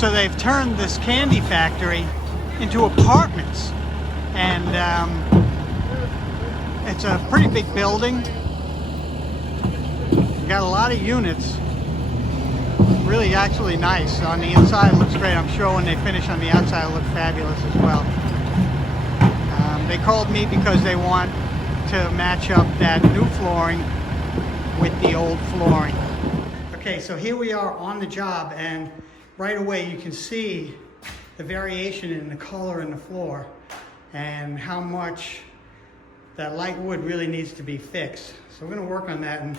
So they've turned this candy factory into apartments, and it's a pretty big building. Got a lot of units. Really actually nice. On the inside it looks great. I'm sure when they finish on the outside it'll look fabulous as well. They called me because they want to match up that new flooring with the old flooring. Okay, so here we are on the job, and right away you can see the variation in the color in the floor and how much that light wood really needs to be fixed. So we're going to work on that, and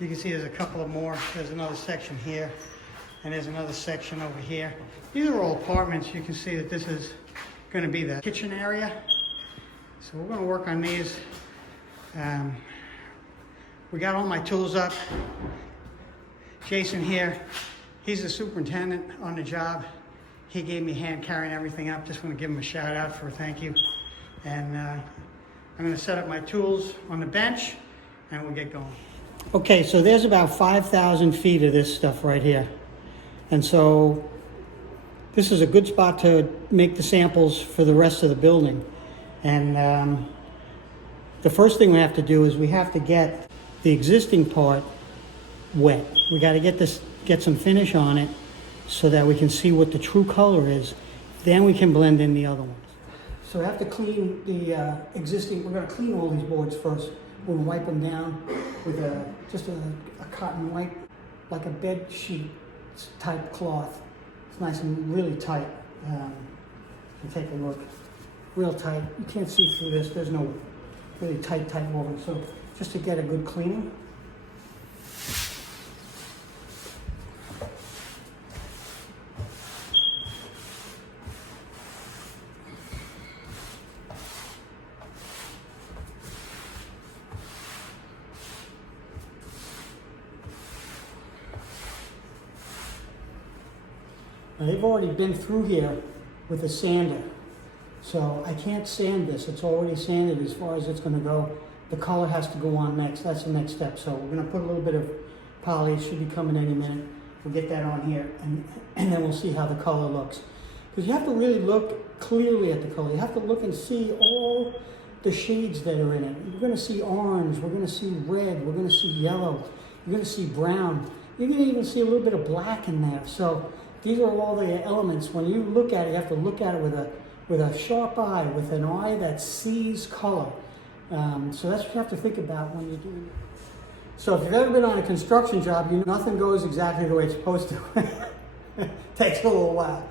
you can see there's a couple of more. There's another section here, and there's another section over here. These are all apartments. You can see that this is going to be the kitchen area. So we're going to work on these. We got all my tools up. Jason here, he's the superintendent on the job. He gave me a hand carrying everything up. Just want to give him a shout out for a thank you. And I'm going to set up my tools on the bench, and we'll get going. Okay, so there's about 5,000 feet of this stuff right here. And so this is a good spot to make the samples for the rest of the building. And the first thing we have to do is we have to get the existing part wet. We got to get some finish on it so that we can see what the true color is. Then we can blend in the other ones. So we have to clean the existing, we're going to clean all these boards first. We'll wipe them down with just a cotton wipe, like a bed sheet type cloth. It's nice and really tight. You take a look, real tight. You can't see through this. There's no really tight woven. So just to get a good cleaning. Now, they've already been through here with a sander, so I can't sand this. It's already sanded as far as it's going to go. The color has to go on next. That's the next step. So we're going to put a little bit of poly. It should be coming any minute. We'll get that on here, and then we'll see how the color looks. Because you have to really look clearly at the color. You have to look and see all the shades that are in it. We're going to see orange. We're going to see red. We're going to see yellow. You're going to see brown. You're going to even see a little bit of black in there. So these are all the elements. When you look at it, you have to look at it with a sharp eye, with an eye that sees color. So that's what you have to think about when you do it. So if you've ever been on a construction job, you know nothing goes exactly the way it's supposed to. Takes a little while.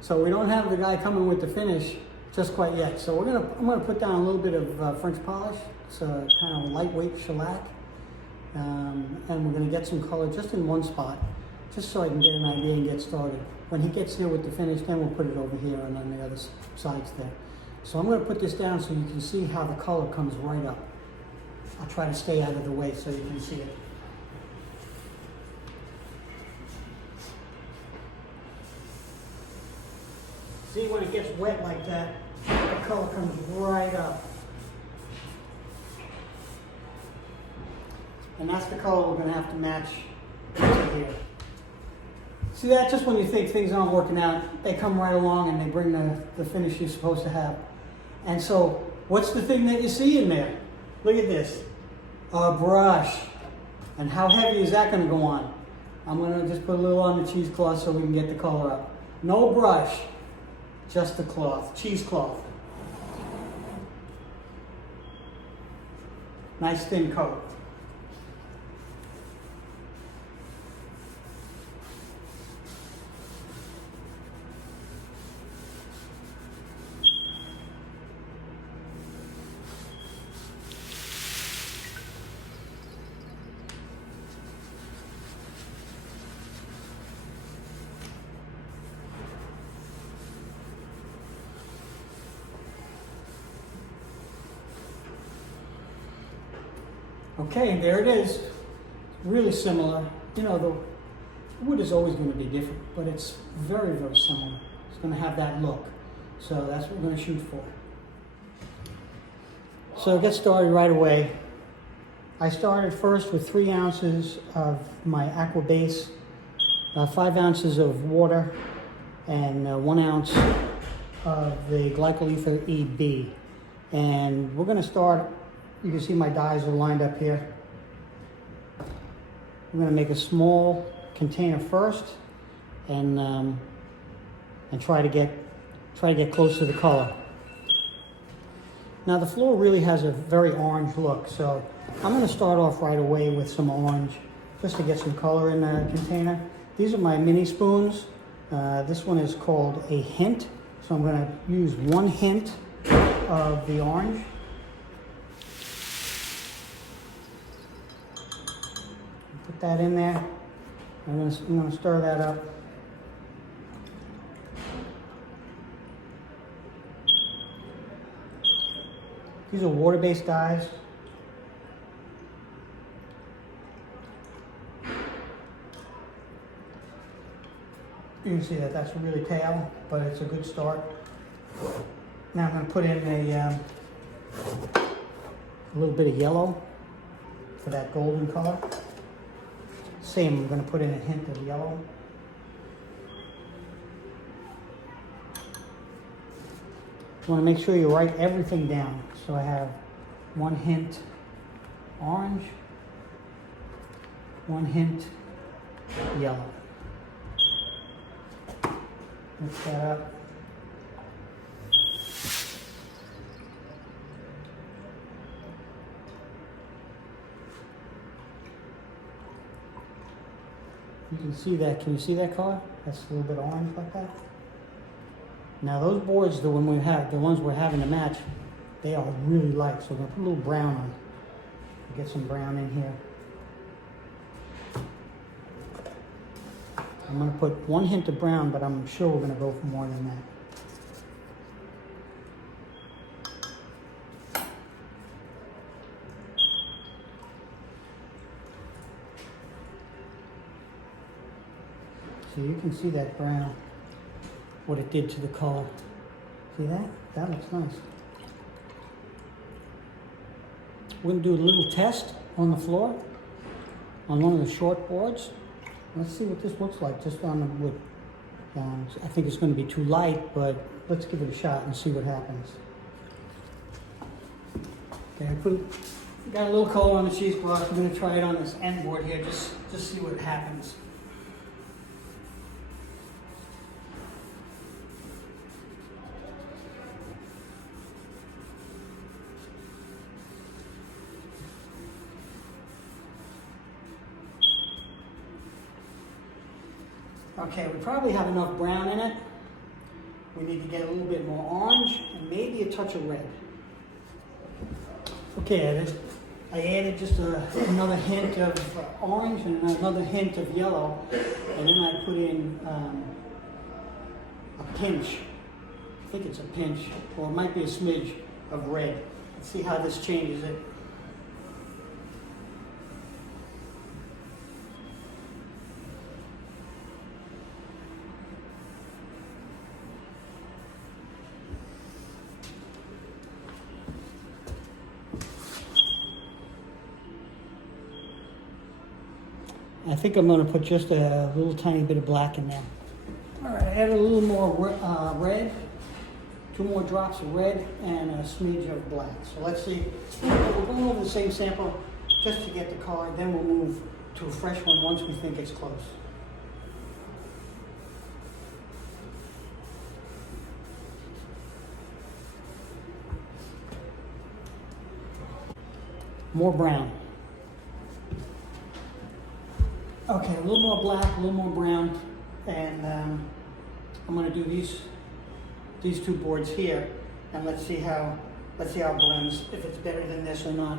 So we don't have the guy coming with the finish just quite yet. So I'm gonna put down a little bit of French polish. It's a kind of lightweight shellac. And we're gonna get some color just in one spot, just so I can get an idea and get started. When he gets here with the finish, then we'll put it over here and on the other sides there. So I'm going to put this down so you can see how the color comes right up. I'll try to stay out of the way so you can see it. See, when it gets wet like that, the color comes right up. And that's the color we're going to have to match to here. See that? Just when you think things aren't working out, they come right along and they bring the finish you're supposed to have. And so, what's the thing that you see in there? Look at this. A brush. And how heavy is that going to go on? I'm going to just put a little on the cheesecloth so we can get the color up. No brush, just the cloth, cheesecloth. Nice thin coat. Okay, there it is. Really similar. You know, the wood is always going to be different, but it's very, very similar. It's going to have that look. So that's what we're going to shoot for. So get started right away. I started first with 3 ounces of my aqua base, 5 ounces of water, and 1 ounce of the glycol ether EB. And we're going to start, you can see my dyes are lined up here. I'm going to make a small container first and try to get close to the color. Now the floor really has a very orange look, so I'm going to start off right away with some orange just to get some color in the container. These are my mini spoons. This one is called a hint, so I'm going to use 1 hint of the orange. Put that in there. I'm going to stir that up. These are water-based dyes. You can see that that's really pale, but it's a good start. Now I'm going to put in a little bit of yellow for that golden color. Same, I'm going to put in a hint of yellow. You want to make sure you write everything down. So I have 1 hint orange, 1 hint yellow. Mix that up. You can see that. Can you see that color? That's a little bit orange like that. Now those boards, the ones we're having to match, they are really light. So we're gonna put a little brown on. Get some brown in here. I'm going to put 1 hint of brown, but I'm sure we're going to go for more than that. So you can see that brown, what it did to the color. See that? That looks nice. We're going to do a little test on the floor, on one of the short boards. Let's see what this looks like just on the wood. I think it's going to be too light, but let's give it a shot and see what happens. Okay, got a little color on the cheesecloth. I'm going to try it on this end board here, just see what happens. Okay, we probably have enough brown in it. We need to get a little bit more orange and maybe a touch of red. Okay, I added just another hint of orange and another hint of yellow, and then I put in a pinch. I think it's a pinch, or it might be a smidge of red. Let's see how this changes it. I think I'm going to put just a little tiny bit of black in there. All right, I added a little more red, 2 more drops of red, and a smidge of black. So let's see. We're going over the same sample just to get the color. Then we'll move to a fresh one once we think it's close. More brown. Okay, a little more black, a little more brown, and I'm going to do these 2 boards here, and let's see how it blends, if it's better than this or not.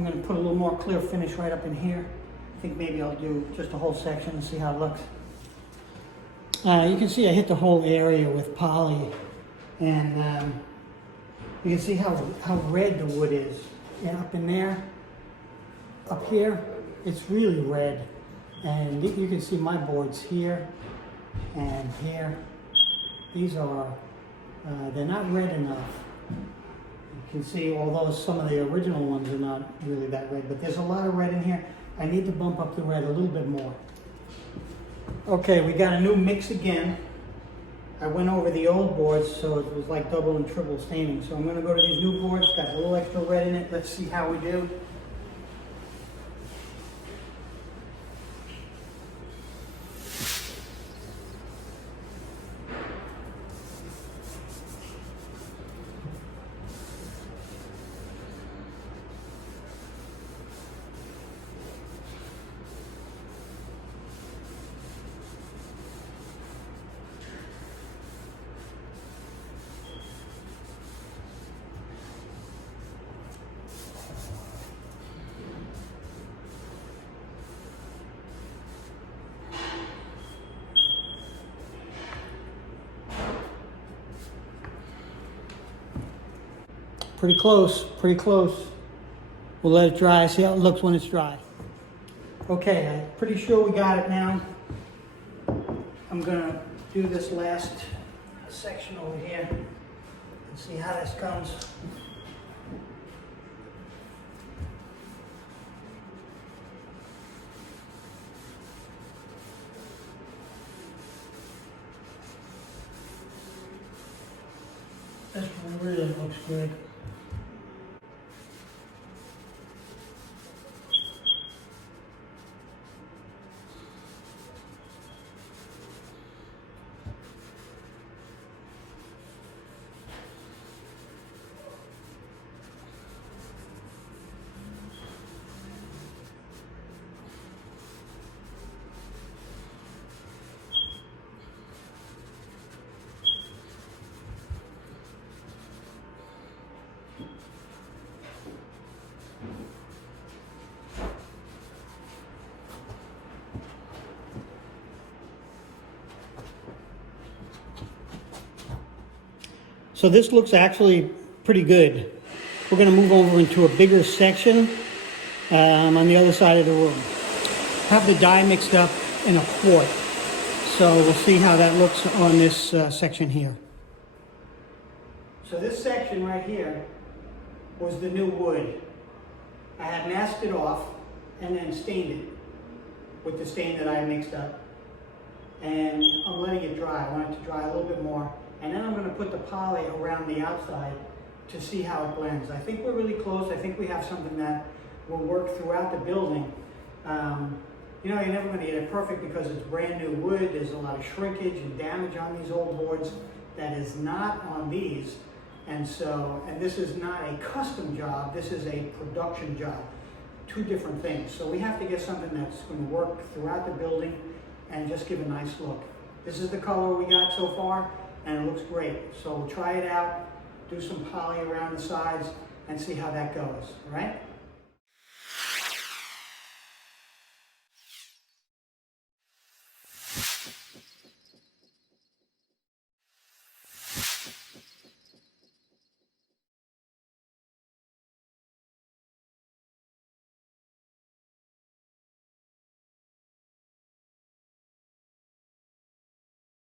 I'm going to put a little more clear finish right up in here. I think maybe I'll do just a whole section and see how it looks. You can see I hit the whole area with poly, and you can see how red the wood is. And up in there, up here, it's really red. And you can see my boards here and here. These are, they're not red enough. You can see, although some of the original ones are not really that red, but there's a lot of red in here. I need to bump up the red a little bit more. Okay, we got a new mix again. I went over the old boards, so it was like double and triple staining. So I'm going to go to these new boards, got a little extra red in it. Let's see how we do. Pretty close, pretty close. We'll let it dry, see how it looks when it's dry. Okay, I'm pretty sure we got it now. I'm gonna do this last section over here and see how this comes. This really looks good. So this looks actually pretty good. We're going to move over into a bigger section on the other side of the room. Have the dye mixed up in a quart. So we'll see how that looks on this section here. So this section right here was the new wood. I had masked it off and then stained it with the stain that I mixed up. And I'm letting it dry. I want it to dry a little bit more. And then I'm going to put the poly around the outside to see how it blends. I think we're really close. I think we have something that will work throughout the building. You know, you're never going to get it perfect because it's brand new wood. There's a lot of shrinkage and damage on these old boards that is not on these. And this is not a custom job. This is a production job. Two different things. So we have to get something that's going to work throughout the building and just give a nice look. This is the color we got so far, and it looks great. So we'll try it out, do some poly around the sides, and see how that goes, all right?